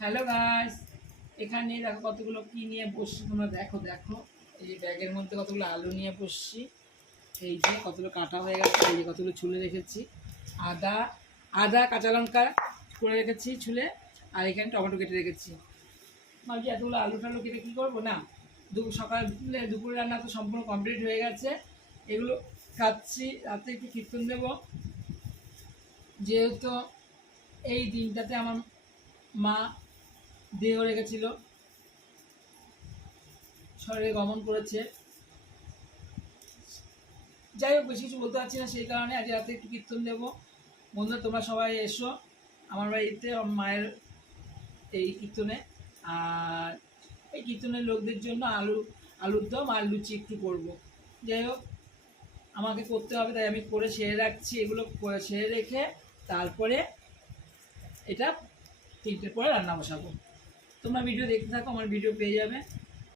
Hello guys, এখানে দেখো কতগুলো কি নিয়ে বসছি তোমরা দেখো দেখো। এই ব্যাগের মধ্যে কতগুলো আলু নিয়ে বসছি। এই যে কতগুলো কাটা হয়ে গেছে, এই যে কতগুলো ছুলে রেখেছি। আদা আদা কাঁচা লঙ্কা করে রেখেছি ছুলে, আর এখানে টমেটো কেটে রেখেছি। ভাবছি এতগুলো আলু টালু কেটে কী করবো না, সকালে দুপুরে রান্না তো সম্পূর্ণ কমপ্লিট হয়ে গেছে। এগুলো খাচ্ছি, রাতে একটু কীর্তন দেবো। যেহেতু এই দিনটাতে আমার মা দেহ রেখেছিল, শরীরে গমন করেছে। যাই হোক, বেশি কিছু বলতে পারছি না, সেই কারণে আজ রাতে একটু কীর্তন দেবো। বন্ধুরা তোমরা সবাই এসো আমার বাড়িতে, আমার মায়ের এই কীর্তনে। আর এই কীর্তনের লোকদের জন্য আলুর দম আর লুচি একটু করবো। যাই হোক, আমাকে করতে হবে, তাই আমি করে সেরে রাখছি। এগুলো করে সেরে রেখে তারপরে এটা 3টের পরে রান্না বসাবো। তোমরা ভিডিও দেখতে থাকো, আমার ভিডিও পেয়ে যাবে।